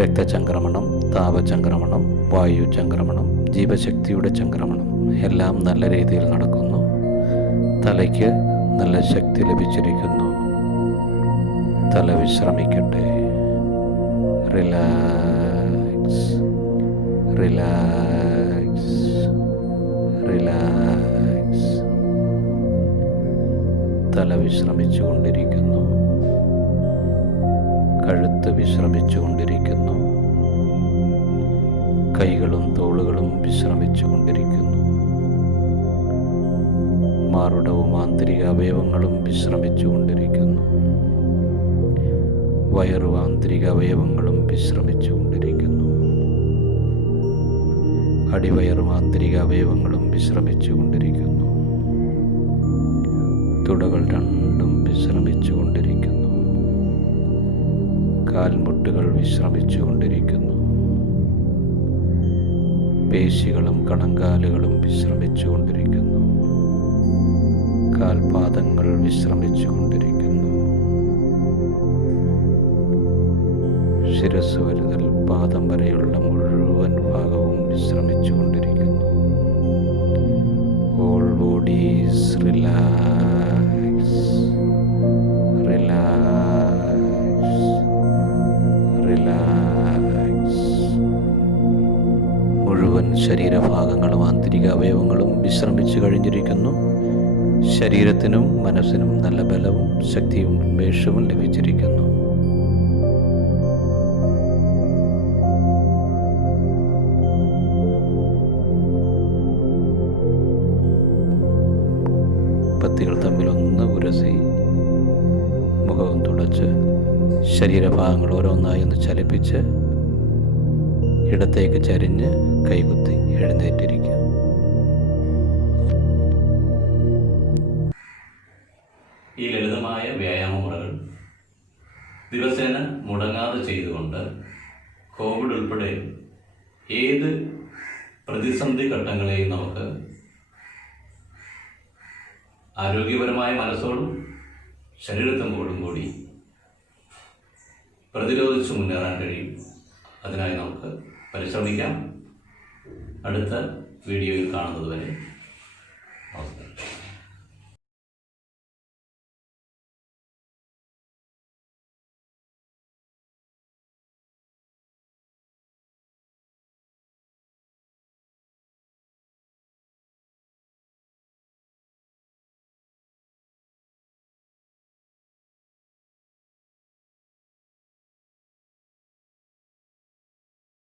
രക്തചംക്രമണം, താപചംക്രമണം, വായു ചംക്രമണം, ജീവശക്തിയുടെ ചംക്രമണം എല്ലാം നല്ല രീതിയിൽ നടക്കുന്നു. തലയ്ക്ക് നല്ല ശക്തി ലഭിച്ചിരിക്കുന്നു. തല വിശ്രമിക്കട്ടെ. Relax, relax, relax. തല വിശ്രമിച്ചുകൊണ്ടിരിക്കുന്നു. കഴുത്ത് വിശ്രമിച്ചുകൊണ്ടിരിക്കുന്നു. കൈകളും തോളുകളും വിശ്രമിച്ചുകൊണ്ടിരിക്കുന്നു. മാറുടവും ആന്തരിക അവയവങ്ങളും വിശ്രമിച്ചുകൊണ്ടിരിക്കുന്നു. വയറും ആന്തരിക അവയവങ്ങളും വിശ്രമിച്ചുകൊണ്ടിരിക്കുന്നു. അടിവയറും ആന്തരിക അവയവങ്ങളും വിശ്രമിച്ചുകൊണ്ടിരിക്കുന്നു. തുടകൾ രണ്ടും വിശ്രമിച്ചുകൊണ്ടിരിക്കുന്നു. കാൽമുട്ടുകൾ വിശ്രമിച്ചുകൊണ്ടിരിക്കുന്നു. പേശികളും കണങ്കാലുകളും വിശ്രമിച്ചുകൊണ്ടിരിക്കുന്നു. കാൽപാദങ്ങൾ വിശ്രമിച്ചുകൊണ്ടിരിക്കുന്നു. ശിരസ് മുതൽ പാദം വരെയുള്ള മുഴുവൻ ഭാഗവും വിശ്രമിച്ചുകൊണ്ടിരിക്കുന്നു. All bodies relax, relax, relax. മുഴുവൻ ശരീരഭാഗങ്ങളും ആന്തരിക അവയവങ്ങളും വിശ്രമിച്ചു കഴിഞ്ഞിരിക്കുന്നു. ശരീരത്തിനും മനസ്സിനും നല്ല ബലവും ശക്തിയും ഉന്മേഷവും ലഭിച്ചിരിക്കുന്നു. പത്തികൾ തമ്മിലൊന്ന് ഉരസി മുഖവും തുടച്ച് ശരീരഭാഗങ്ങൾ ഓരോന്നായി ഒന്ന് ചലിപ്പിച്ച് ഇടത്തേക്ക് ചരിഞ്ഞ് കൈകുത്തി എഴുന്നേറ്റിരിക്കുക. ഈ ലളിതമായ വ്യായാമ മുറകൾ ദിവസേന മുടങ്ങാതെ ചെയ്തുകൊണ്ട് കോവിഡ് ഉൾപ്പെടെ ഏത് പ്രതിസന്ധി ഘട്ടങ്ങളെയും നമുക്ക് ആരോഗ്യപരമായ മനസ്സോടും ശരീരത്തോടും കൂടി പ്രതിരോധിച്ച് മുന്നേറാൻ കഴിയും. അതിനായി നമുക്ക് പരിശ്രമിക്കാം. അടുത്ത വീഡിയോയിൽ കാണുന്നതുവരെ നമസ്കാരം.